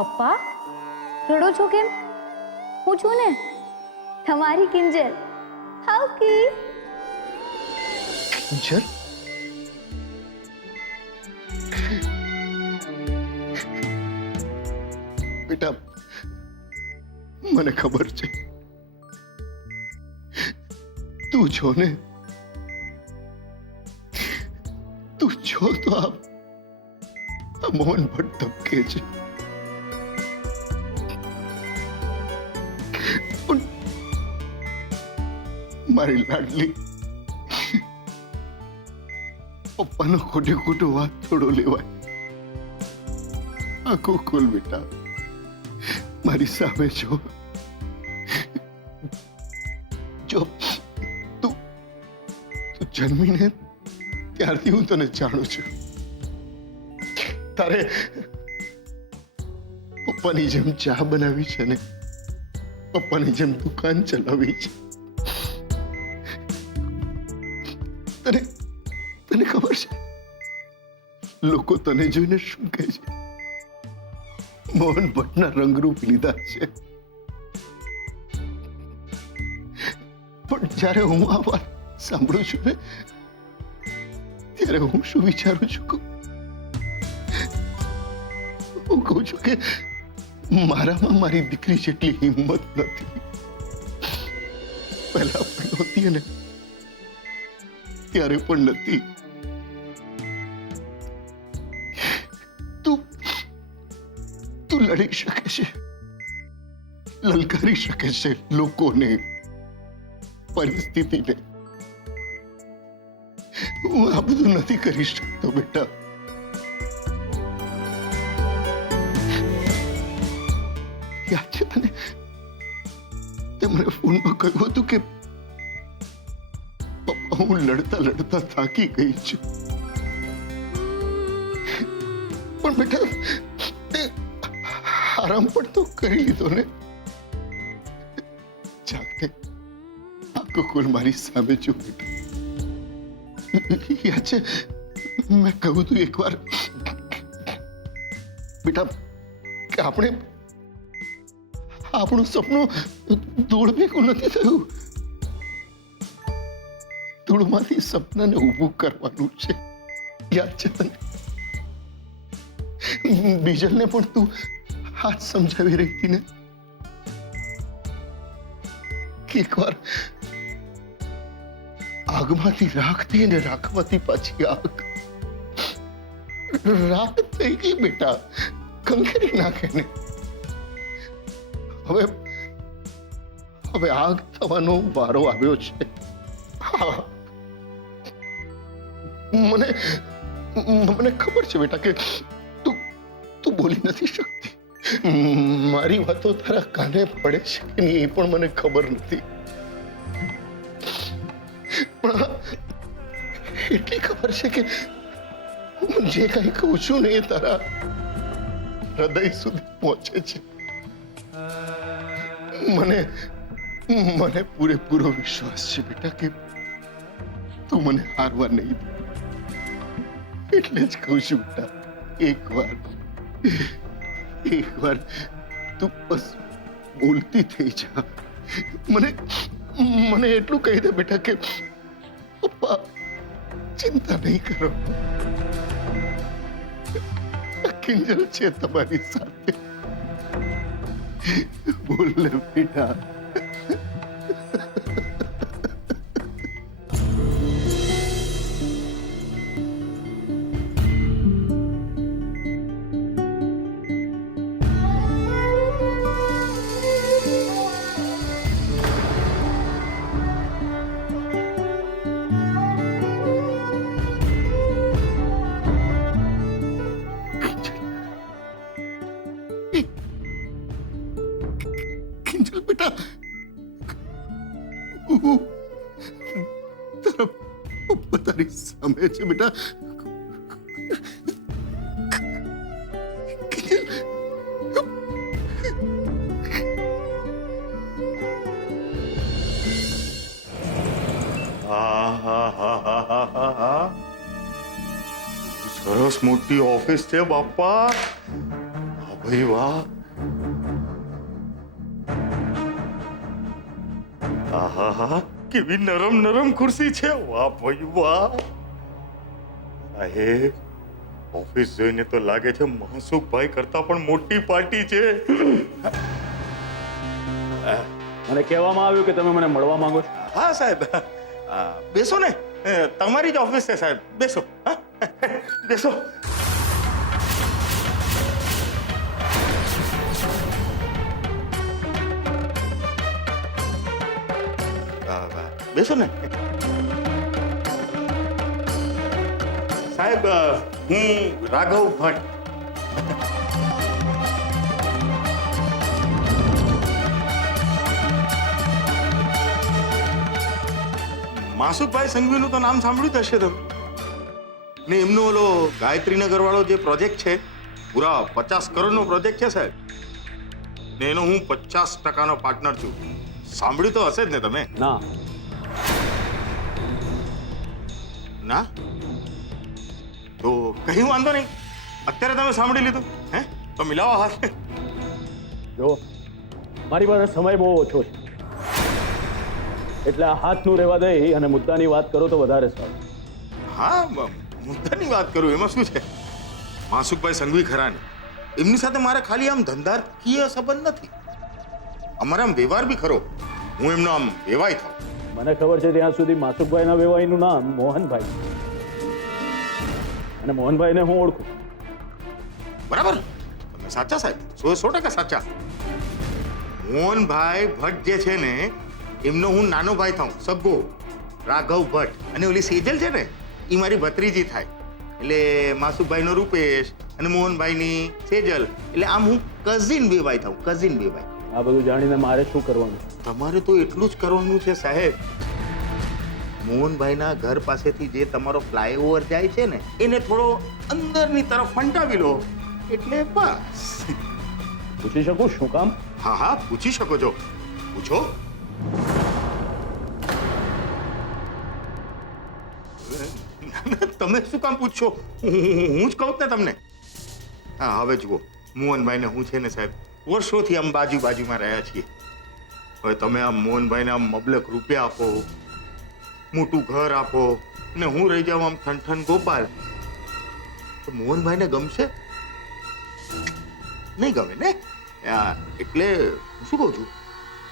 પપ્પા રડો છો કેમ? હું છું ને તમારી કિંજલ. હાઉ કી કિંજલ? બેટા, મને ખબર છે તું છો ને, તું છો તો આ મોહન ભટ્ટ ધબકે છે. પણ મારી લાડલી પપ્પાનો ખોટે ખોટો વાત થોડો લેવાય. આંખો ખોલ બેટા, મારી સામે જો. જો તું જન્મીને ત્યારથી હું તને જાણું છું. તારે પપ્પાની જેમ ચા બનાવી છે ને પપ્પાની જેમ દુકાન ચલાવી છે. તને તને ખબર છે લોકો તને જોઈને શું કહે છે? મોહન ભટ્ટના રંગરૂપ લીધા છે. પણ જ્યારે હું આ વાત સાંભળું છું ને ત્યારે હું શું વિચારું છું? હું કહું છું કે મારામાં મારી દીકરી જેટલી હિંમત નથી. પહેલા પણ નહોતી અને ત્યારે પણ નથી. તું લડી શકે છે, લલકારી શકે છે લોકોને, પરિસ્થિતિને. હું આ બધું નથી કરી શકતો બેટા. યાદ છે તને તે મને ફોનમાં કહ્યું હતું કે પપ્પા હું લડતા લડતા થાકી ગઈ છું. પણ બેટા તે આરામ પણ તો કરી લીધો ને. જાગને આંખો ખોલ, મારી સામે જો બેટા. યાદ છે મેં કહ્યું તું એકવાર બેટા કે આપણું સપનું ધૂળ ભેગું નથી થયું. ધૂળમાંથી સપનાને ઊભું કરવાનું છે. યાદ છે તને? બીજલને પણ તું હાથ સમજાવી રહી હતી ને કે એકવાર આગમાંથી રાખ થઈ ને રાખમાંથી પાછી આગ. રાખ થઈ ગઈ બેટા, કંકેરી નાખે ને. હવે આગ થવાનો વારો આવ્યો છે. મને ખબર છે બેટા કે તું બોલી નથી શકતી. મારી વાતો તારા કાને પડે છે કે નહીં એ પણ મને ખબર નથી. પણ એટલી ખબર છે કે હું જે કઈ કહું છું ને એ તારા હૃદય સુધી પહોંચે છે. મને પૂરેપૂરો વિશ્વાસ છે બેટા કે તું મને હારવા નહીં દે. એટલે જ કહું છું બેટા, એકવાર તું બસ બોલતી થઈ જા. મને એટલું કહી દે બેટા કે પપ્પા ચિંતા નહીં કરો, કિંજલ છે તમારી સાથે. બોલ ને બેટા. કિંજલ બેટા, તારા પપ્પા તારી સામે છે બેટા. સરસ મોટી ઓફિસ છે બાપા. ભાઈ વાહ, આહા, કેવી નરમ નરમ ખુરશી છે. વાહ ભાઈ વાહ. સાહેબ, ઓફિસ જોઈને તો લાગે છે મહસુખભાઈ કરતા પણ મોટી પાર્ટી છે. મને કહેવામાં આવ્યું કે તમે મને મળવા માંગો છો. હા સાહેબ, બેસો ને, તમારી જ ઓફિસ છે સાહેબ. બેસો, હા, બેસો. બેસો ને સાહેબ. હું રાઘવ ભટ્ટ. માસુકભાઈ સંઘવીનું તો નામ સાંભળ્યું જ હશે તમે. ને એમનો ઓલો ગાયત્રીનગર વાળો જે પ્રોજેક્ટ છે, પૂરા 50 કરોડનો પ્રોજેક્ટ છે સાહેબ. ને એનો હું 50% પાર્ટનર છું. સાંભળ્યું તો હશે જ ને તમે? ના, ના તો કઈ વાંધો નહીં, અત્યારે તમે સાંભળી લીધું હે તો મિલાવો હાથ. જો મારી પાસે સમય બહુ ઓછો છે, એટલે આ હાથનું રહેવા દઈ અને મુદ્દાની વાત કરો તો વધારે સારું. હા, મુદ્દાની વાત કરું એમાં શું છે? માસુકભાઈ સંઘવી ખરા ને, એમની સાથે મારે ખાલી આમ ધંધાકીય સંબંધ નથી, અમારે આમ વ્યવહાર બી ખરો. હું એમનો આમ વેવાય થાઉં. મને ખબર છે ત્યાં સુધી માસુકભાઈના વેવાઈનું નામ મોહનભાઈ, અને મોહનભાઈને હું ઓળખું. બરાબર, તમે સાચા સાહેબ, 100% સાચા. મોહનભાઈ ભટ્ટ જે છે ને, એમનો હું નાનો ભાઈ થાઉં, સગ્ગો રાઘવ ભટ્ટ. અને ઓલી સેજલ છે ને, એ મારી ભત્રીજી થાય. એટલે માસુભાઈનો રૂપેશ અને મોહનભાઈની સેજલ, એટલે આમ હું કઝિન બેવાય થાઉં, કઝિન બેવાય. આ બધું જાણીને મારે શું કરવાનું? તમારે તો એટલું જ કરવાનું છે સાહેબ. મોહનભાઈના ઘર પાસેથી જે તમારો ફ્લાયઓવર જાય છે ને, એને થોડો અંદરની તરફ ફંટાવી લો એટલે બસ. પૂછી શકું શું કામ? હા હા, પૂછી શકો છો, પૂછો. તમે શું કામ પૂછશો? હું જ કહું ને તમને. હા, હવે જુઓ, મોહનભાઈને હું છે ને સાહેબ, વર્ષોથી આમ બાજુમાં રહ્યા છીએ. હવે તમે આમ મોહનભાઈને આમ મબલક રૂપિયા આપો, મોટું ઘર આપો, ને હું રહી જાઉં આમ ઠનઠન ગોપાલ, તો મોહનભાઈને ગમશે? નહીં ગમે ને. એટલે હું શું કહું છું,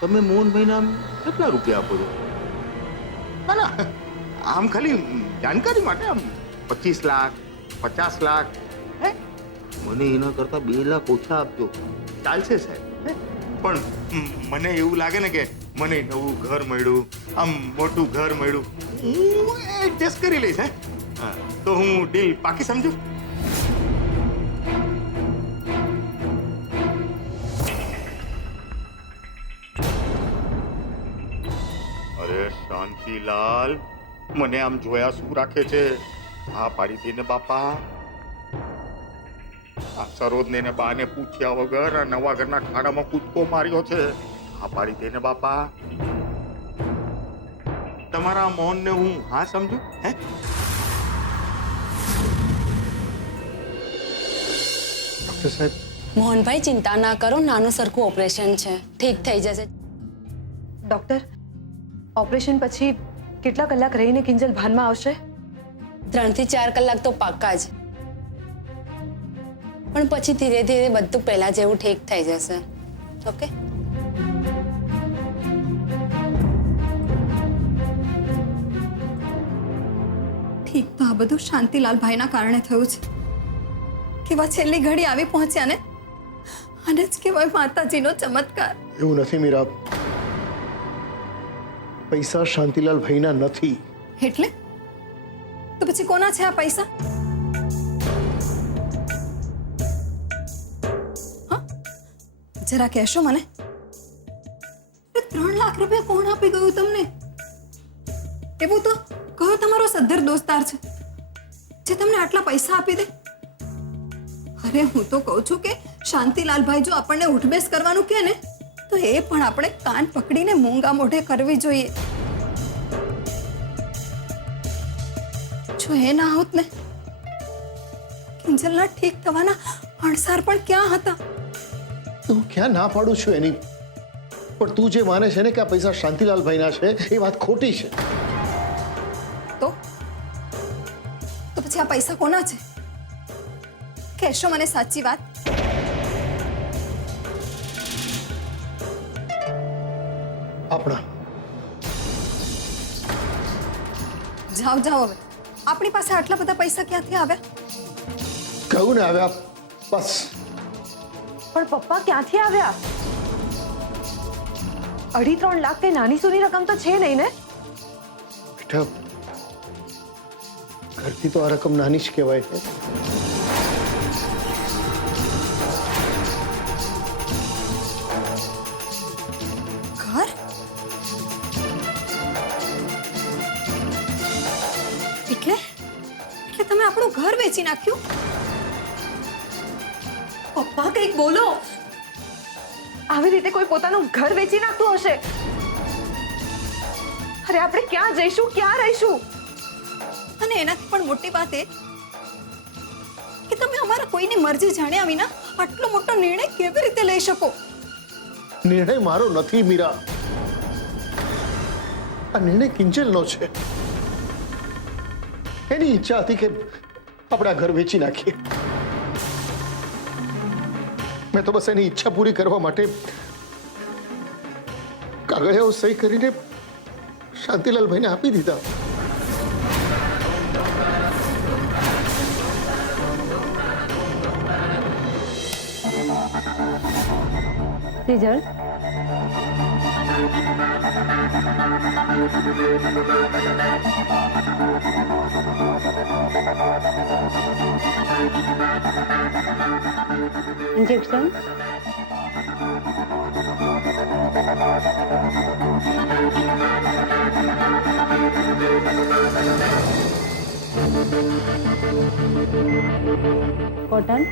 તમે મોહનભાઈને આમ કેટલા રૂપિયા આપો છો? ના ના, આમ ખાલી જાણકારી માટે આમ 25 લાખ, 50 લાખ. હે, મને એના કરતા 2 લાખ ઓછા આપજો, ચાલશે સાહેબ. પણ મને એવું લાગે ને કે મને નવું ઘર મળ્યું, આમ મોટું ઘર મળ્યું, હું એડજસ્ટ કરી લઈશ. હે, તો હું ડીલ પાકી સમજુ. અરે શાંતિલાલ, મને આમ જોયા શું રાખે છે? હા પાડી દે ને બાપા. આ સરોજને ને બાને પૂછ્યા વગર આ નવા ઘરના ખાડામાં કૂદકો માર્યો છે. હા પાડી દે ને બાપા. તમારા મૌનને હું હા સમજુ? હે, ડોક્ટર સાહેબ, મોહનભાઈ ચિંતા ના કરો, નાનું સરખું ઓપરેશન છે, ઠીક થઈ જશે. ડોક્ટર, ઓપરેશન પછી કેટલા કલાક રહીને કિંજલ ભાનમાં આવશે? 3 થી 4 કલાક તો પાક્કા જ, પણ પછી ધીરે ધીરે બધું પહેલા જેવું ઠીક થઈ જશે. ઓકે? ઠીક, તો આ બધું શાંતિલાલ ભાઈના કારણે થયું છે. કેવા છેલ્લી ઘડી આવી પહોંચ્યા ને, અને જ કેવાય માતાજીનો ચમત્કાર. એવું નથી મીરા, પૈસા શાંતિલાલ ભાઈના નથી. એટલે તો પછી કોના છે આ પૈસા? હા, જરા કહેશો મને? 3 લાખ રૂપિયા કોણ આપી ગયું તમને? એવું તો કયો તમારો સદ્ધર દોસ્તાર છે જે તમને આટલા પૈસા આપી દે? અરે હું તો કહું છું કે શાંતિલાલભાઈ જો આપણને ઉઠબેસ કરવાનું કહે ને, તો એ પણ આપણે કાન પકડીને મૂંગા મોઢે કરવી જોઈએ. જો એ ના હોત ને, કિંજલના ઠીક થવાના અણસાર પણ ક્યાં હતા? હું ક્યાં ના પાડું છું એની, પણ તું જે માને છે ને કે આ પૈસા શાંતિલાલભાઈના છે એ વાત ખોટી છે. તો પછી આ પૈસા કોના છે? કહેશો મને સાચી વાત? આપણા. જાઓ જાઓ હવે. આપણી પાસે આટલા બધા પૈસા ક્યાંથી આવ્યા? કહું ને આવ્યા બસ. પણ પપ્પા ક્યાંથી આવ્યા? 2.5-3 લાખ કઈ નાની સૂની રકમ તો છે નહીં ને? બેટા, ઘરથી તો આ રકમ નાની જ કહેવાય છે. ઘર? એટલે તમે આપણું ઘર વેચી નાખ્યું? પપ્પા કંઈક બોલો. આવી રીતે કોઈ પોતાનું ઘર વેચી નાખતું હશે? અરે આપણે ક્યાં જઈશું, ક્યાં રહીશું? અને એનાથી પણ મોટી વાત એ કે તમે અમારા કોઈની મરજી જાણ્યા વિના આટલો મોટો નિર્ણય કેવી રીતે લઈ શકો? નિર્ણય મારો નથી મીરા, આ નિર્ણય કિંજલનો છે. એની ઈચ્છા હતી કે આપણે આ ઘર વેચી નાખીએ. મેં તો બસ એની ઈચ્છા પૂરી કરવા માટે કાગળિયાઓ સહી કરીને શાંતિલાલભાઈને આપી દીધા. સિજલ, इंजेक्शन कॉटन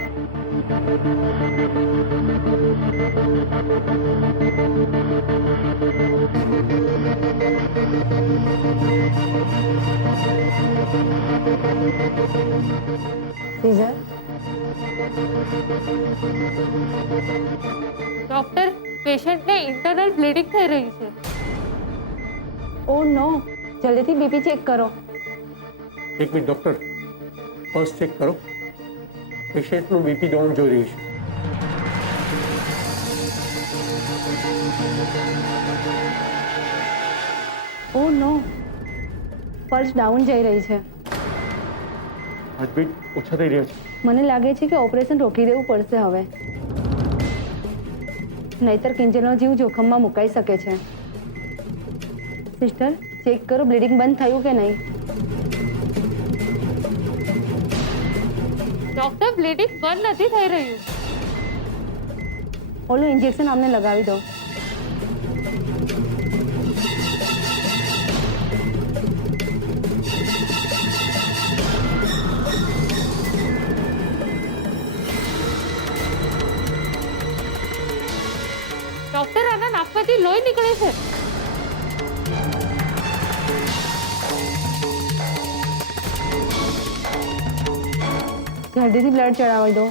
सीजर ડોક્ટર, પેશન્ટને ઇન્ટરનલ બ્લીડિંગ થઈ રહી છે. ओ नो जल्दीથી બીપી ચેક કરો. એક મિનિટ ડૉક્ટર, પલ્સ ચેક કરો. પેશન્ટનું બીપી ડાઉન જોઈ રહ્યું છે. ઓ નો પલ્સ ડાઉન જઈ રહી છે. હાર્ટબીટ ઓછા થઈ રહ્યા છે. મને લાગે છે કે ઓપરેશન રોકી દેવું પડશે હવે, નહીતર કિંજલનો જીવ જોખમમાં મુકાઈ શકે છે. સિસ્ટર, ચેક કરો બ્લીડિંગ બંધ થયું કે નહીં. ડોક્ટર, બ્લીડિંગ બંધ નથી થઈ રહ્યું. ઓલું ઇન્જેક્શન અમને લગાવી દો. ડોક્ટર, આના નાકમાંથી લોહી નીકળે છે. જલ્દીથી બ્લડ ચડાવી દો.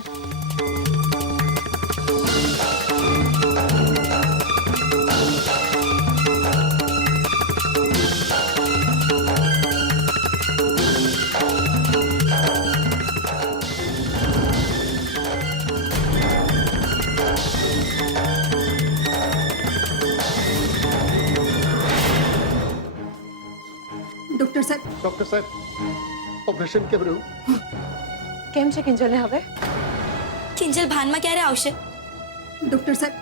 ડોક્ટર સાહેબ, ડોક્ટર સાહેબ, ઓપરેશન કેમ રહ્યું? કેમ છે કિંજલને હવે? કિંજલ ભાનમાં ક્યારે આવશે? ડોક્ટર સાહેબ,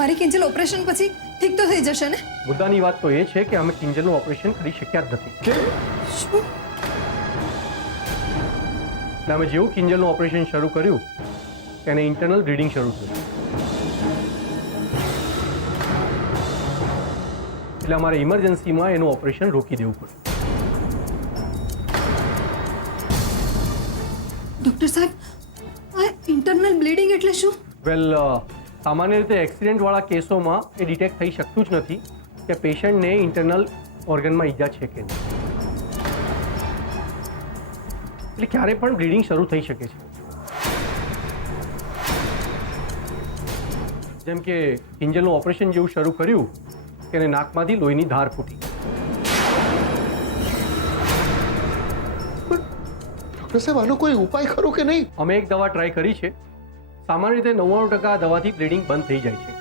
મારી કિંજલ ઓપરેશન પછી ઠીક તો થઈ જશે ને? મુદ્દાની વાત તો એ છે કે અમે કિંજલનું ઓપરેશન કરી શક્યા જ નથી. કેમ? શું? એટલે અમે જેવું કિંજલનું ઓપરેશન શરૂ કર્યું તેને ઇન્ટરનલ બ્લીડિંગ શરૂ થયું. એટલે અમારે ઇમરજન્સીમાં એનું ઓપરેશન રોકી દેવું પડ્યું. ડોક્ટર સાહેબ, આ ઇન્ટરનલ બ્લીડિંગ એટલે શું? વેલ, સામાન્ય રીતે એક્સિડન્ટવાળા કેસોમાં એ ડિટેક્ટ થઈ શકતું જ નથી કે પેશન્ટને ઇન્ટરનલ ઓર્ગનમાં ઈજા છે કે નહીં. એટલે ક્યારે પણ બ્લીડિંગ શરૂ થઈ શકે છે. જેમ કે કિંજલનું ઓપરેશન જેવું શરૂ કર્યું કે એને નાકમાંથી લોહીની ધાર ફૂટી. ડૉક્ટર સાહેબ આનો કોઈ ઉપાય ખરો કે નહીં? અમે એક દવા ટ્રાય કરી છે. સામાન્ય રીતે 99% આ દવાથી બ્લીડિંગ બંધ થઈ જાય છે.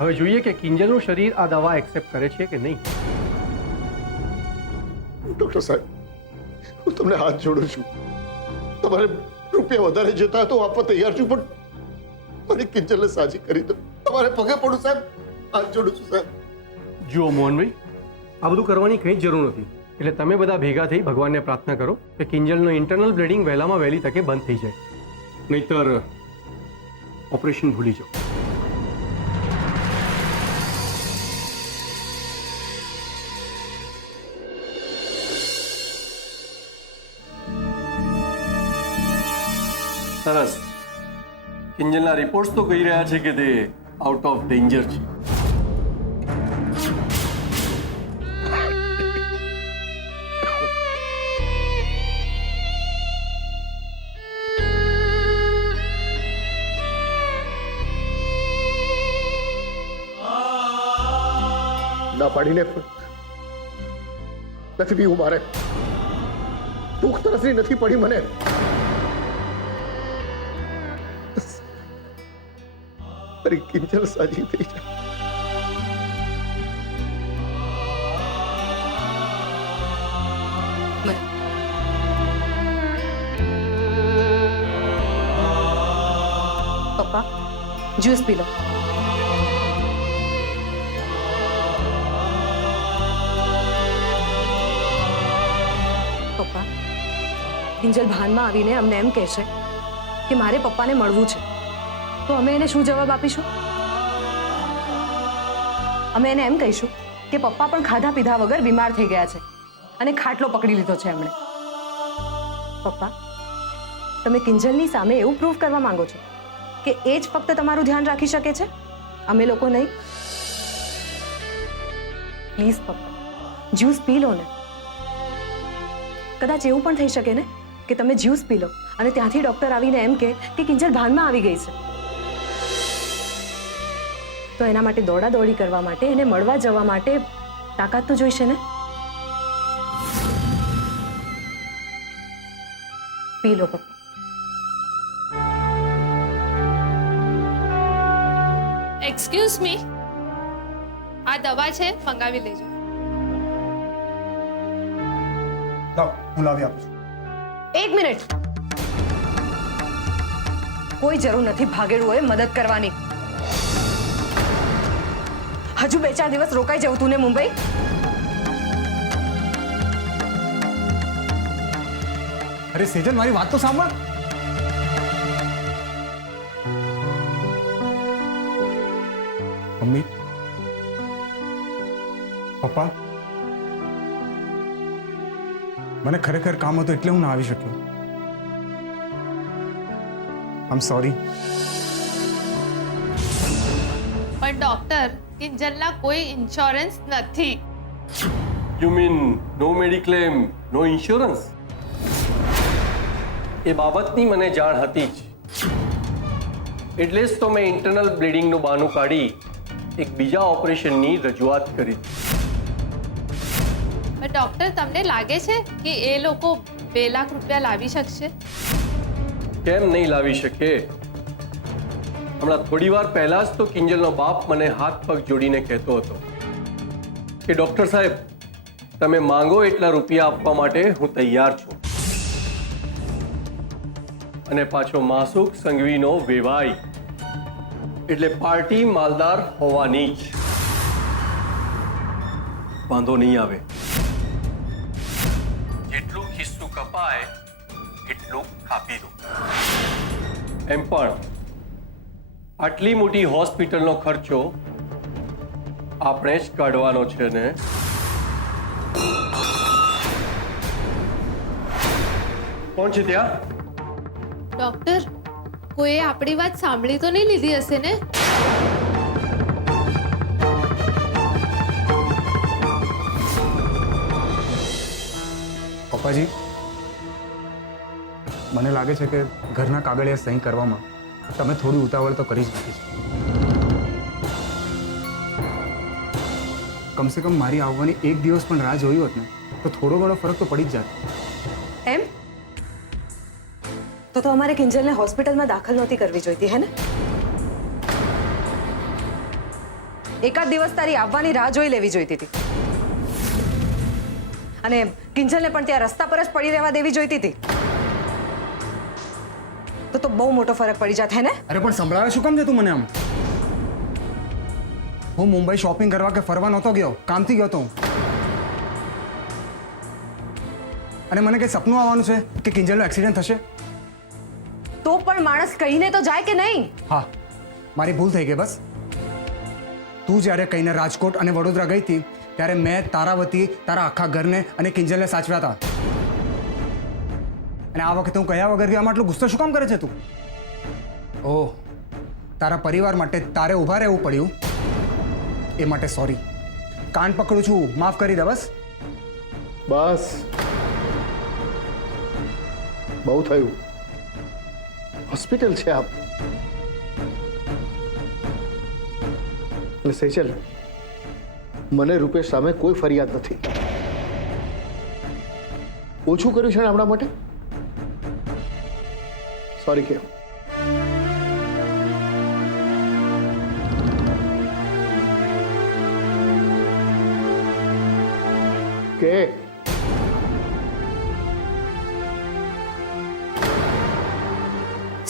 હવે જોઈએ કે કિંજલનું શરીર આ દવા એક્સેપ્ટ કરે છે કે નહીં. ડૉક્ટર સાહેબ હું તમને હાથ જોડું છું. તમારે રૂપિયા વધારે જોતા હોય તો આપવા તૈયાર છું, પણ મારી કિંજલને સાજી કરી દો. તમારે પગે પડું સાહેબ, હાથ જોડું છું સાહેબ. જુઓ મોહનભાઈ, આ બધું કરવાની કંઈ જ જરૂર નથી. એટલે તમે બધા ભેગા થઈ ભગવાનને પ્રાર્થના કરો કે કિંજલનું ઇન્ટરનલ બ્લીડિંગ વહેલામાં વહેલી તકે બંધ થઈ જાય, નહીતર ઓપરેશન ભૂલી જાઓ. સરસ. કિંજલના રિપોર્ટ્સ તો કહી રહ્યા છે કે તે આઉટ ઓફ ડેન્જર છે. ના પાડીને નથી પીવું મારે. ભૂખ તરસની નથી પડી મને. મારી કિંજલ સાજી થઈ જાય. પપ્પા જ્યુસ પી લો. પપ્પા કિંજલ ભાનમાં આવીને અમને એમ કહેશે કે મારે પપ્પાને મળવું છે, તો અમે એને શું જવાબ આપીશું? અમે એને એમ કહીશું કે પપ્પા પણ ખાધા પીધા વગર બીમાર થઈ ગયા છે અને ખાટલો પકડી લીધો છે એમણે. પપ્પા તમે કિંજલની સામે એવું પ્રૂવ કરવા માંગો છો કે એ જ ફક્ત તમારું ધ્યાન રાખી શકે છે, અમે લોકો નહીં? પ્લીઝ પપ્પા જ્યુસ પી લો ને. કદાચ એવું પણ થઈ શકે ને કે તમે જ્યુસ પી લો અને ત્યાંથી ડોક્ટર આવીને એમ કે કિંજલ ભાનમાં આવી ગઈ છે, તો એના માટે દોડાદોડી કરવા માટે, એને મળવા જવા માટે તાકાત તો જોઈશે ને. પી લો પપ્પા. એક્સક્યુઝ મી, આ દવા છે, મંગાવી લેજો. હું લાવી આપું છું. એક મિનિટ, કોઈ જરૂર નથી ભાગેડુઓએ મદદ કરવાની. હજુ 2-4 દિવસ રોકાઈ જવું તું ને મુંબઈ. અરે સેજલ મારી વાત તો સાંભળ. મમ્મી, પપ્પા, મને ખરેખર કામ હતું એટલે હું ના આવી શક્યો. આઈ એમ સોરી. પણ ડોક્ટર, કિંજલના કોઈ ઇન્સ્યોરન્સ નથી. You mean no mediclaim, no insurance? એ બાબતની મને જાણ હતી જ, એટલે જ તો મેં ઇન્ટરનલ બ્લીડિંગનું બહાનું કાઢી એક બીજા ઓપરેશનની રજૂઆત કરી. પણ ડોક્ટર, તમને લાગે છે કે એ લોકો 2 લાખ રૂપિયા લાવી શકશે? કેમ નહીં લાવી શકે? હમણાં થોડી વાર પહેલા જ તો કિંજલનો બાપ મને હાથ પગ જોડીને કહેતો હતો કે ડૉક્ટર સાહેબ, તમે માંગો એટલા રૂપિયા આપવા માટે હું તૈયાર છું. અને પાછો માસુક સંઘવીનો વેવાઈ એટલે પાર્ટી માલદાર હોવાની જ. વાંધો નહીં આવે, જેટલું ખિસ્સું કપાય એટલું કાપી દો. એમ પણ આટલી મોટી હોસ્પિટલનો ખર્ચો આપણે જ કાઢવાનો છે ને? કોણ છે ત્યાં? ડોક્ટર, કોઈએ આપણી વાત સાંભળી તો નહીં લીધી હશે ને? પપ્પાજી, મને લાગે છે કે ઘરના કાગળિયા સહી કરવામાં તમે થોડી ઉતાવળ તો કરી જ નાખી છે. કમસે કમ મારી આવવાની એક દિવસ પણ રાહ જોઈ હોત ને તો થોડો ઘણો ફરક તો પડી જ જાત. એમ તો અમારે કિંજલને હોસ્પિટલમાં દાખલ નહોતી કરવી જોઈતી હે ને? એકાદ દિવસ તારી આવવાની રાહ જોઈ લેવી જોઈતી હતી અને કિંજલને પણ ત્યાં રસ્તા પર જ પડી રહેવા દેવી જોઈતી હતી. તો બહુ મોટો ફરક પડી જાત હે ને? અરે પણ સંભળાવે શું કામ છે તું મને આમ? હું મુંબઈ શોપિંગ કરવા કે ફરવા નહોતો ગયો, કામથી ગયો તો હું. અને મને કઈ સપનું આવવાનું છે કે કિંજલનો એક્સિડન્ટ થશે? તો પણ માણસ કહીને તો જાય કે નહીં? હા, મારી ભૂલ થઈ ગઈ બસ. તું જ્યારે કહીને રાજકોટ અને વડોદરા ગઈ હતી ત્યારે મેં તારા વતી તારા આખા ઘરને અને કિંજલને સાચવ્યા હતા. અને આ વખતે હું કયા વગર ગયો, આમાં આટલો ગુસ્સો શું કામ કરે છે તું? ઓહ, તારા પરિવાર માટે તારે ઊભા રહેવું પડ્યું એ માટે સોરી. કાન પકડું છું, માફ કરી દે બસ. બસ બહુ થયું. હોસ્પિટલ છે આપ. અને સેજલ, મને રૂપેશ સામે કોઈ ફરિયાદ નથી. ઓછું કર્યું છે ને આપણા માટે? સોરી કે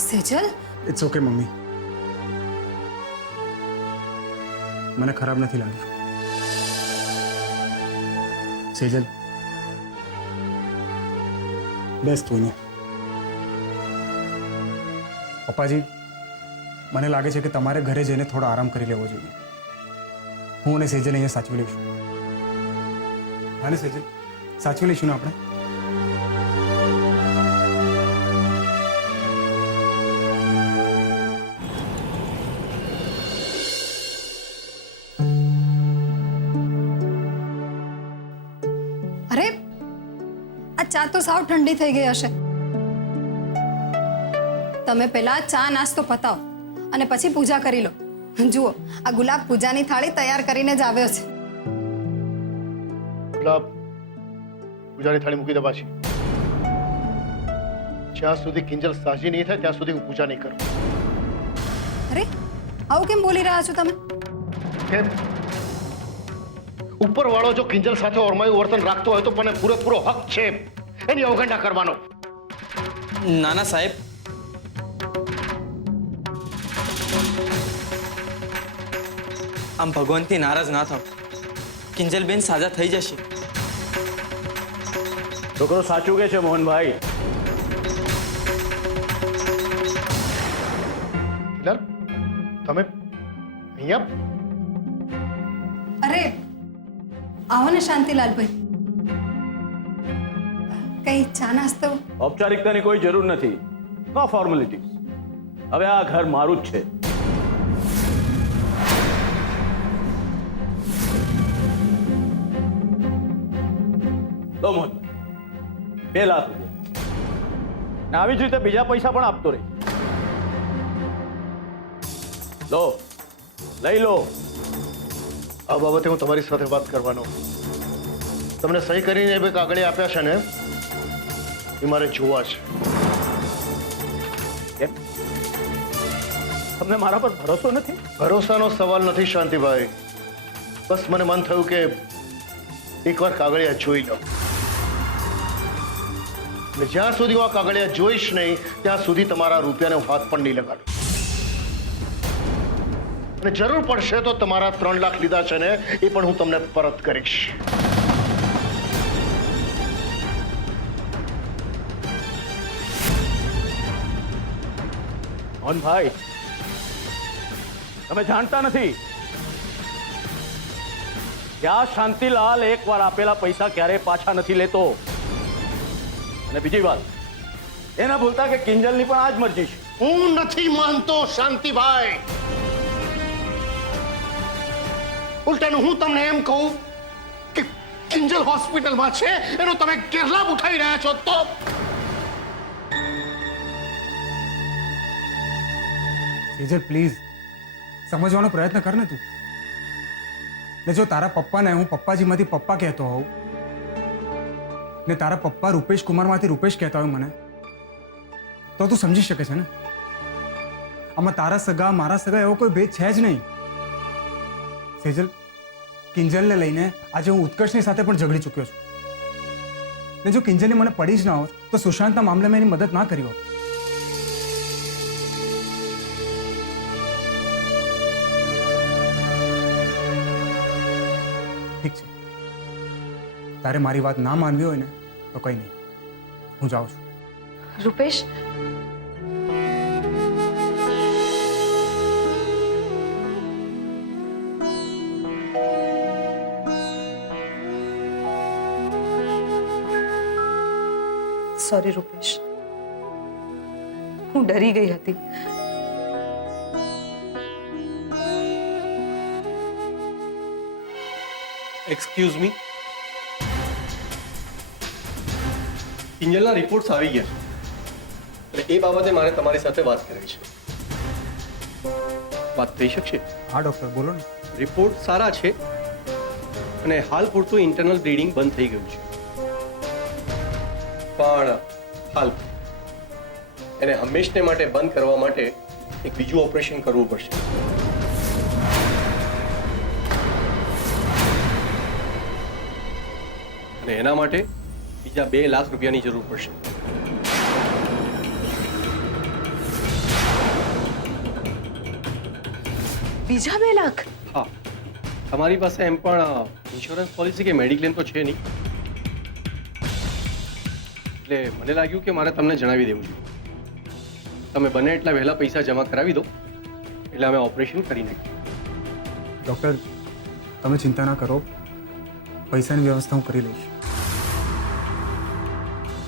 સેજલ, ઇટ્સ ઓકે મમ્મી, મને ખરાબ નથી લાગ્યું. સેજલ, બેસ તું અહીંયા. પપ્પાજી, મને લાગે છે કે તમારે ઘરે જઈને થોડો આરામ કરી લેવો જોઈએ. હું અને સેજલ અહીંયા સાચવી લઈશું. હા ને સેજલ, સાચવી લઈશું ને આપણે? અરે આ ચા તો સાવ ઠંડી થઈ ગઈ હશે. તમે પહેલા ચા નાસ્તો પતાવો અને પછી પૂજા કરી લો. જુઓ, આ ગુલાબ પૂજાની થાળી તૈયાર કરીને જ આવ્યો છે. ગુલાબ પૂજાની થાળી મૂકી દે પાછી. જ્યાં સુધી કિંજલ સાજી નહીં થાય ત્યાં સુધી હું પૂજા નહીં કરું. અરે આવું કેમ બોલી રહ્યા છો તમે? કેમ? ઉપરવાળો જો કિંજલ સાથે ઓરમાયું વર્તન રાખતો હોય તો મને પૂરેપૂરો હક છે એની અવગણના કરવાનો. નાના સાહેબ, આમ ભગવાનથી નારાજ ના થાવ. કિંજલબેન સાજા થઈ જશે. છોકરો સાચું કે છે મોહનભાઈ. કિંજલ, તમે અહીંયા? અરે આવો ને શાંતિલાલભાઈ, કઈ ચા નાસ્તો? ઔપચારિકતાની કોઈ જરૂર નથી. નો ફોર્મેલિટીઝ. હવે આ ઘર મારું જ છે. લો મોહનભાઈ, 2 લાખ રૂપિયા. ને આવી જ રીતે બીજા પૈસા પણ આપતો રહી. લો, લઈ લો. આ બાબતે હું તમારી સાથે વાત કરવાનો. તમને સહી કરીને બે કાગળિયા આપ્યા છે ને, એ મારે જોવા છે. કેમ? તમને મારા પર ભરોસો નથી? ભરોસાનો સવાલ નથી શાંતિભાઈ. બસ મને મન થયું કે એકવાર કાગળિયા જોઈ લો. અને જ્યાં સુધી હું આ કાગળિયા જોઈશ નહીં ત્યાં સુધી તમારા રૂપિયાને હું હાથ પણ નહીં લગાડું. અને જરૂર પડશે તો તમારા 3 લાખ લીધા છે ને એ પણ હું તમને પરત કરીશ. મોહનભાઈ, તમે જાણતા નથી કે આ શાંતિલાલ એકવાર આપેલા પૈસા ક્યારેય પાછા નથી લેતો. અને બીજી વાત, એના ભૂલતા કે કિંજલની પણ આ જ મરજી છે. હું નથી માનતો શાંતિભાઈ. ઉલટાનું હું તમને એમ કહું કે કિંજલ હોસ્પિટલમાં છે એનો તમે ગેરલાભ ઉઠાવી રહ્યા છો તો સેજલ પ્લીઝ સમજવાનો પ્રયત્ન કર ને તું. ને જો તારા પપ્પાને હું પપ્પાજીમાંથી પપ્પા કહેતો હોઉં ને તારા પપ્પા રૂપેશ કુમારમાંથી રૂપેશ કહેતા હોય મને, તો તું સમજી શકે છે ને આમાં તારા સગા મારા સગા એવો કોઈ ભેદ છે જ નહીં. સેજલ, કિંજલને લઈને આજે હું ઉત્કર્ષની સાથે પણ ઝઘડી ચૂક્યો છું. ને જો કિંજલની મને પડી જ ના હોત તો સુશાંતના મામલે મેં એની મદદ ના કરી હોત. ઠીક છે, તારે મારી વાત ના માનવી હોય ને તો કંઈ નહીં, હું જાઉં છું. રૂપેશ, સોરી રૂપેશ, હું ડરી ગઈ હતી. એક્સક્યુઝ મી, કિંજલના રિપોર્ટ્સ આવી ગયા છે એટલે એ બાબતે મારે તમારી સાથે વાત કરવી છે. વાત થઈ શકશે? હા ડૉક્ટર, બોલો ને. રિપોર્ટ સારા છે અને હાલ પૂરતું ઇન્ટરનલ બ્લીડિંગ બંધ થઈ ગયું છે, પણ હાલ એને હંમેશને માટે બંધ કરવા માટે એક બીજું ઓપરેશન કરવું પડશે. અને એના માટે બીજા 2 લાખ રૂપિયાની જરૂર પડશે. બીજા 2 લાખ? હા, તમારી પાસે એમ પણ ઇન્સ્યોરન્સ પોલિસી કે મેડિક્લેમ તો છે નહીં, એટલે મને લાગ્યું કે મારે તમને જણાવી દેવું જોઈએ. તમે બને એટલા વહેલા પૈસા જમા કરાવી દો એટલે અમે ઓપરેશન કરી નાખીએ. ડૉક્ટર, તમે ચિંતા ના કરો, પૈસાની વ્યવસ્થા હું કરી લઈશ.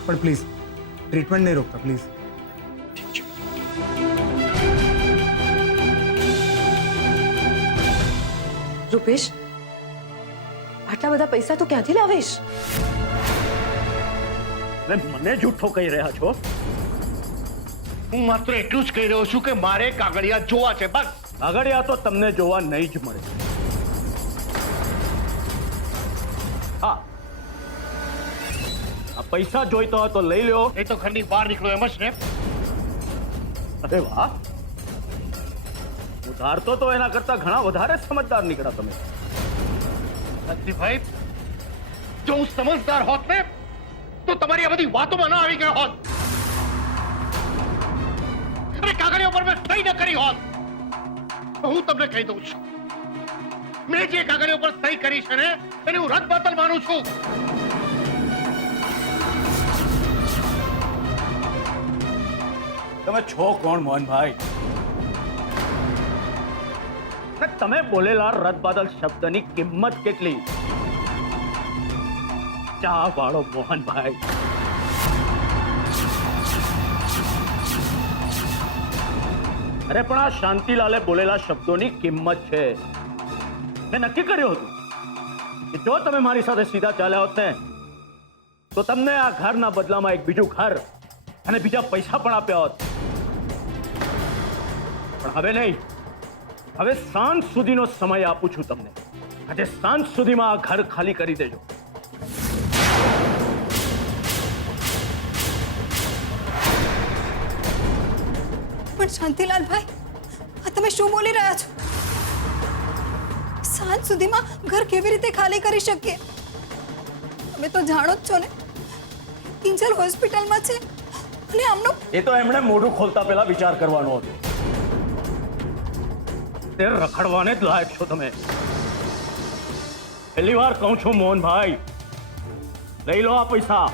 પણ પ્લીઝ ટ્રીટમેન્ટ નહીં રોકતા, પ્લીઝ. ઠીક છે. રૂપેશ, આટલા બધા પૈસા તું ક્યાંથી લાવીશ? મને જૂઠો કહી રહ્યા છો? હું માત્ર એટલું જ કહી રહ્યો છું કે મારે કાગળિયા જોવા છે, બસ. કાગળિયા તો તમને જોવા નહીં જ મળે. હા, આ પૈસા જોઈતો હોય તો લઈ લ્યો. એ તો ઘરની બહાર નીકળો એમ જ ને. અરે વાહ, ઉધારતો તો એના કરતા ઘણા વધારે સમજદાર નીકળ્યા તમે. ભાઈ, જો હું સમજદાર હોત ને તો તમારી આ બધી વાતોમાં ના આવી ગયો હોત અને કાગળિયા પર મેં સહી ન કરી હોત. હું તમને કહી દઉં છું, મેં જે કાગળિયા પર સહી કરી છે ને એને હું રદબાતલ માનું છું. તમે છો કોણ મોહનભાઈ? તમે બોલેલા રદબાદલ શબ્દની કિંમત કેટલી? ચા વાળો મોહનભાઈ. અરે પણ આ શાંતિલાલે બોલેલા શબ્દોની કિંમત છે. મેં નક્કી કર્યું હતું કે જો તમે મારી સાથે સીધા ચાલ્યા હોત ને તો તમને આ ઘરના બદલામાં એક બીજું ઘર અને બીજા પૈસા પણ આપ્યા હોત. પણ હવે નહીં. હવે સાંજ સુધીનો સમય આપું છું તમને. આજે સાંજ સુધીમાં આ ઘર ખાલી કરી દેજો. પણ શાંતિલાલ ભાઈ, આ તમે શું બોલી રહ્યા છો? સાંજ સુધીમાં ઘર કેવી રીતે ખાલી કરી શકીએ? તમે તો જાણો જ છો ને, કિંજલ હોસ્પિટલમાં છે અને આમનો. એ તો એમણે મોઢું ખોલતા પહેલા વિચાર કરવાનો હતો. તે રખડવાને જ લાયક છો તમે. પહેલી વાર કહું છું મોહનભાઈ, લઈ લો આ પૈસા.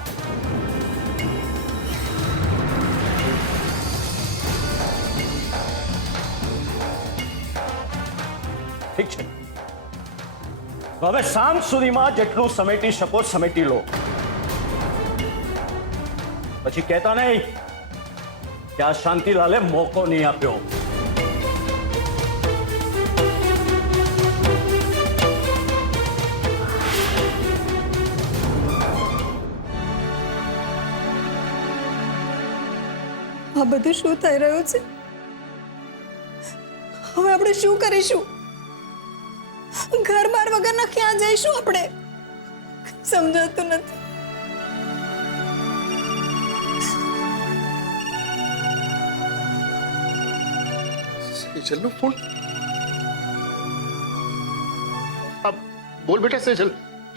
ઠીક છે, હવે સાંજ સુધીમાં જેટલું સમેટી શકો સમેટી લો. પછી કહેતા નહીં કે આ શાંતિલાલે મોકો નહીં આપ્યો. આ બધું શું થઈ રહ્યું છે? હવે આપણે શું કરીશું? ઘર બાર વગરના ક્યાં જઈશું આપણે? સમજાતું નથી. સેજલનો ફોન. બોલ બેટા સેજલ,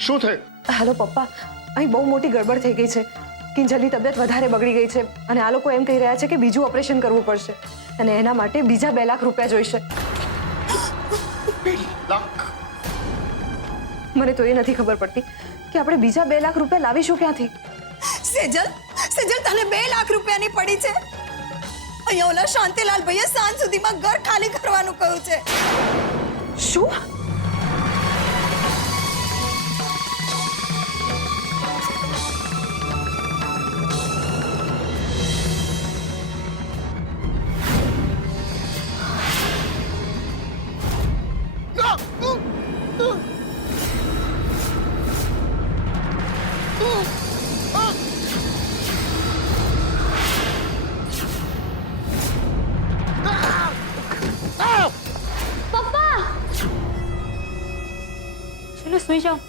શું થયું? હેલો પપ્પા, અહીં બહુ મોટી ગડબડ થઈ ગઈ છે. કિંજલની તબિયત વધારે બગડી ગઈ છે અને આ લોકો એમ કહી રહ્યા છે કે બીજું ઓપરેશન કરવું પડશે અને એના માટે બીજા 2 લાખ રૂપિયા જોઈશે. 2 લાખ? મને તો એ નથી ખબર પડતી કે આપણે બીજા 2 લાખ રૂપિયા લાવીશું ક્યાંથી. સેજલ, તને 2 લાખ રૂપિયાની પડી છે. અહીંયા ઓલા શાંતિલાલ ભાઈએ સાંજ સુધીમાં ઘર ખાલી કરવાનું કહ્યું છે. શું? ચલો સુઈ જાઓ.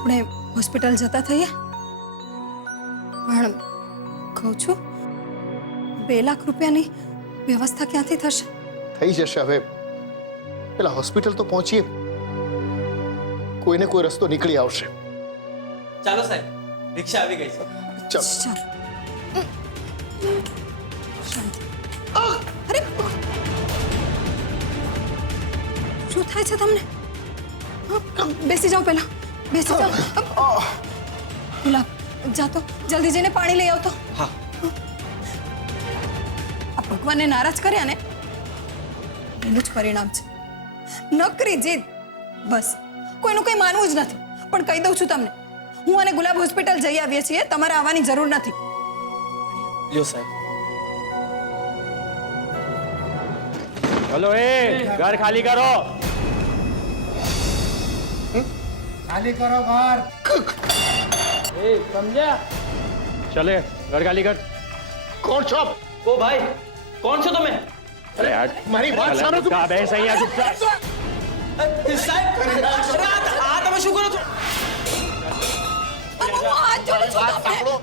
આપણે હોસ્પિટલ જતા થઈએ. પણ કહું છું, 2 લાખ રૂપિયાની વ્યવસ્થા ક્યાંથી થશે? થઈ જશે. હવે પેલા હોસ્પિટલ તો પહોંચીએ, કોઈને કોઈ રસ્તો નીકળી આવશે. ચાલો સાહેબ, રિક્ષા આવી ગઈ છે. ચાલ. ચાલ. શાંતિ. અરે શું થાય છે તમને? બેસી જાઓ, પહેલા બેસી જાઓ. ગુલાબ, જા તો જલ્દી જઈને પાણી લઈ આવતો. હા. આ ભગવાનને નારાજ કર્યા ને એનું જ પરિણામ છે. નકરી જીદ. બસ કોઈનું કંઈ માનવું જ નથી. પણ કહી દઉં છું તમને, હું અને ગુલાબ હોસ્પિટલ જઈ આવીએ છીએ. તમારે આવવાની જરૂર નથી. લ્યો સાહેબ. ચલો એ ઘર ખાલી કરો. ખાલી કરો ઘર. ચલે ઘર ખાલી કર. કોણ છો આપ? ઓ ભાઈ, કોણ છો તમે? અરે મારી વાત સાંભળો તું. બેસ અહીંયા ચૂપચાપ. સાહેબ, આ તમે શું કરો છો? હું હાથ જોડું છું વાત તમને. સાંભળો.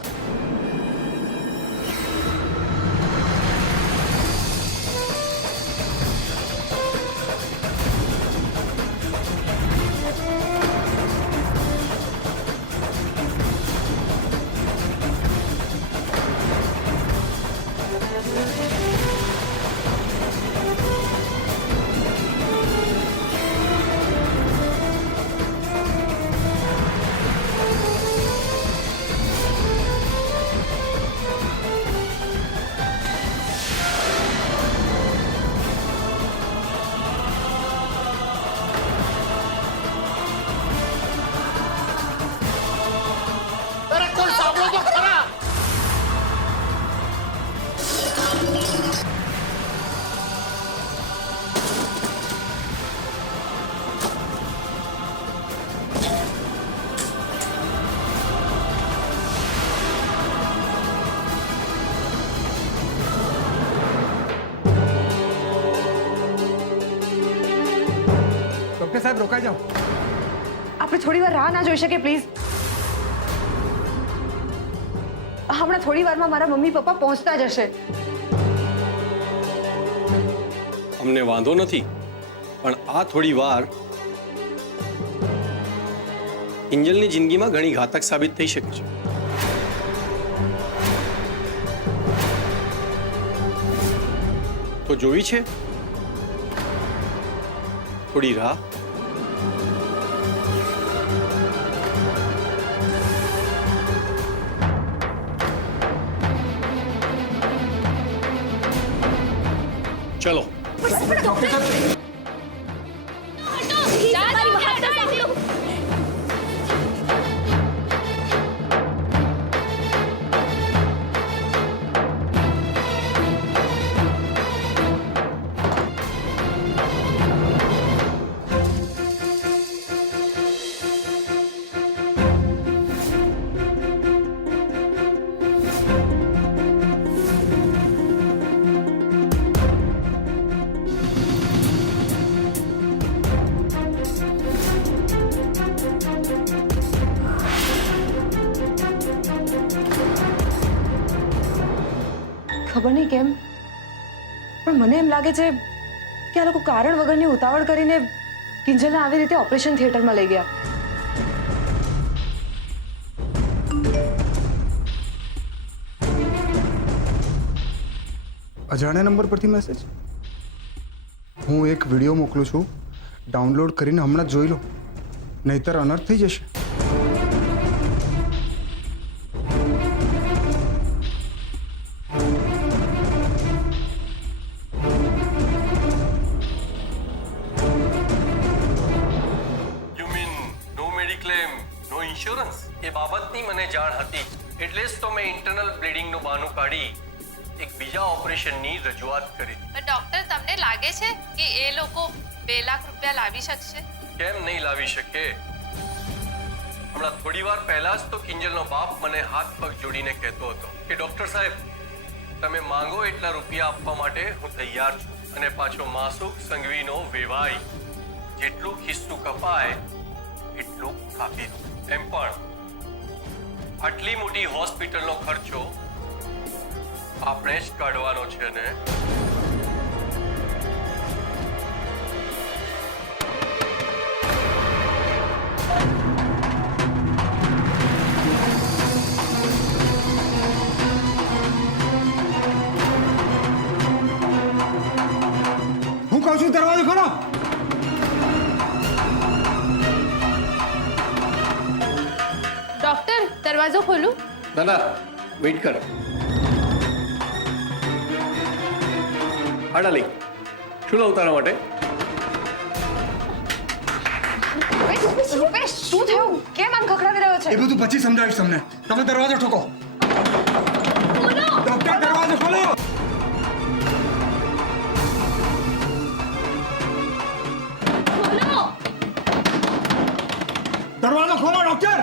અરે કોણ સાંભળો તો ખરા. ડૉક્ટર સાહેબ રોકાઈ જાઓ. આપણે થોડી વાર રાહ ના જોઈ શકીએ પ્લીઝ? હમણાં થોડી વારમાં મારા મમ્મી પપ્પા પહોંચતા જ હશે. અમને વાંધો નથી, પણ આ થોડી વાર કિંજલની જિંદગીમાં ઘણી ઘાતક સાબિત થઈ શકે છે. તો જોવી છે થોડી રાહ. ચલો. ખબર નહીં કેમ પણ મને એમ લાગે છે કે આ લોકો કારણ વગરની ઉતાવળ કરીને કિંજલને આવી રીતે ઓપરેશન થિયેટરમાં લઈ ગયા. અજાણ્યા નંબર પરથી મેસેજ. હું એક વિડીયો મોકલું છું, ડાઉનલોડ કરીને હમણાં જ જોઈ લો, નહીતર અનર્થ થઈ જશે. You mean no mediclaim no insurance? એ બાબતની મને જાણ હતી, એટલે જ તો મેં ઇન્ટરનલ બ્લીડિંગનું બહાનું કાઢી એક બીજા ઓપરેશનની રજૂઆત કરી. ડોક્ટર તમને લાગે છે કે એ લોકો 2 લાખ રૂપિયા લાવી શકશે? કેમ નહીં લાવી શકે? હમણાં થોડી વાર પહેલા જ તો કિંજલનો બાપ મને હાથ પગ જોડીને કહેતો હતો કે ડોક્ટર સાહેબ, તમે માંગો એટલા રૂપિયા આપવા માટે હું તૈયાર છું, અને પાછો માસુક સંઘવીનો વેવાય જેટલું ખિસ્સું કપાય એટલું કાપી દો. એમ પણ આટલી મોટી હોસ્પિટલનો ખર્ચો આપણે જ કાઢવાનો છે ને? હું કહું છું દરવાજો ખોલો. ડોક્ટર દરવાજો ખોલું? ના ના, વેઇટ કર. આડાલી, શું લાવું તારા માટે? શું થયું? કેમ આમ ખખડાવી રહ્યો છે? એ બધું પછી સમજાવીશ તમને. તમે દરવાજો ઠોકો. ડોક્ટર દરવાજો ખોલો. દરવાજો ખોલો ડોક્ટર.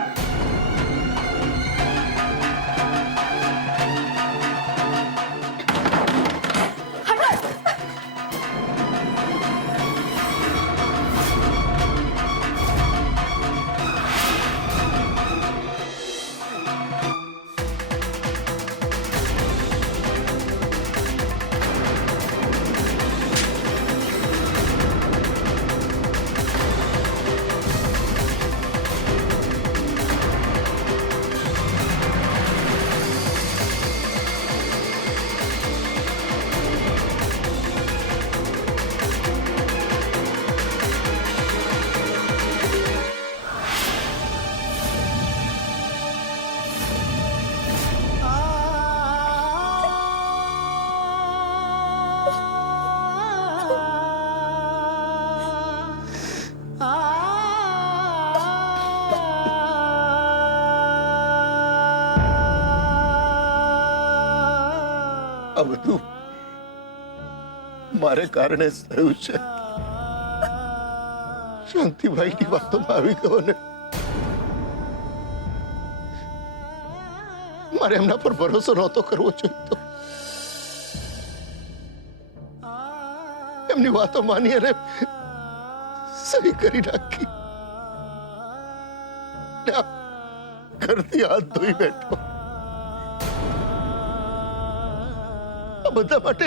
આ બધું મારે કારણે થયું છે. શાંતિભાઈની વાતોમાં આવી ગયો ને મારે એમના પર ભરોસો નહોતો કરવો જોઈતો. એમની વાતો માની અને સહી કરી નાખી. ઘરથી હાથ ધોઈ બેઠો. આ બધા માટે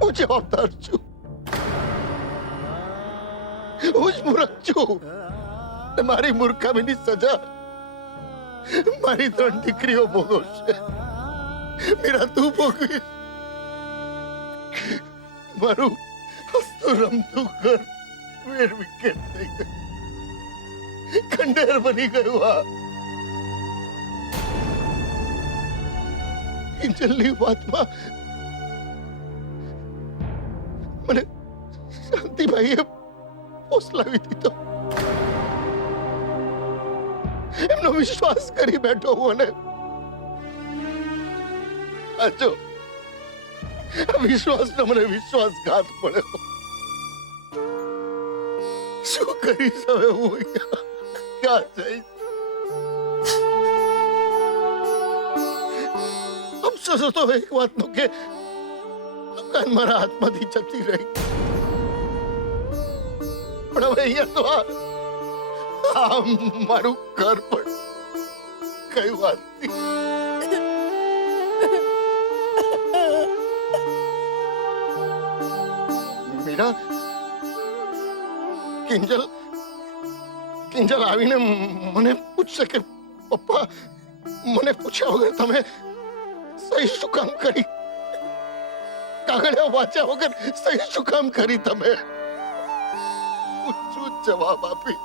હું જવાબદાર છું. હું જ મૂર્ખ છું. મારી મૂર્ખામીની સજા મારી 3 દીકરીઓ ભોગવશે. મીરા, તું ભોગવીશ. મારું હસતું રમતું ઘર વેર વિખેર થઈ ગયું, ખંડેર બની ગયું. આ કિંજલની વાતમાં મને શાંતિભાઈએ ફોસલાવી દીધો. એમનો વિશ્વાસ કરી બેઠો હું અને આજો વિશ્વાસનો મને વિશ્વાસઘાત પડ્યો. શું કરીશ હવે હું? ક્યાં જઈશ? અફસોસ હતો એક વાતનો કે દુકાન મારા હાથમાંથી જતી રહી. પણ હવે અહીંયા તો આ મારું ઘર પણ કઈ વાત નહીં. મીરા કિંજલ આવીને મને પૂછશે કે પપ્પા મને પૂછ્યા વગર તમે સહી શું કામ કરી? કાગળિયા વાંચ્યા વગર સહી શું કામ કરી તમે? શું જવાબ આપી?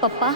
પપ્પા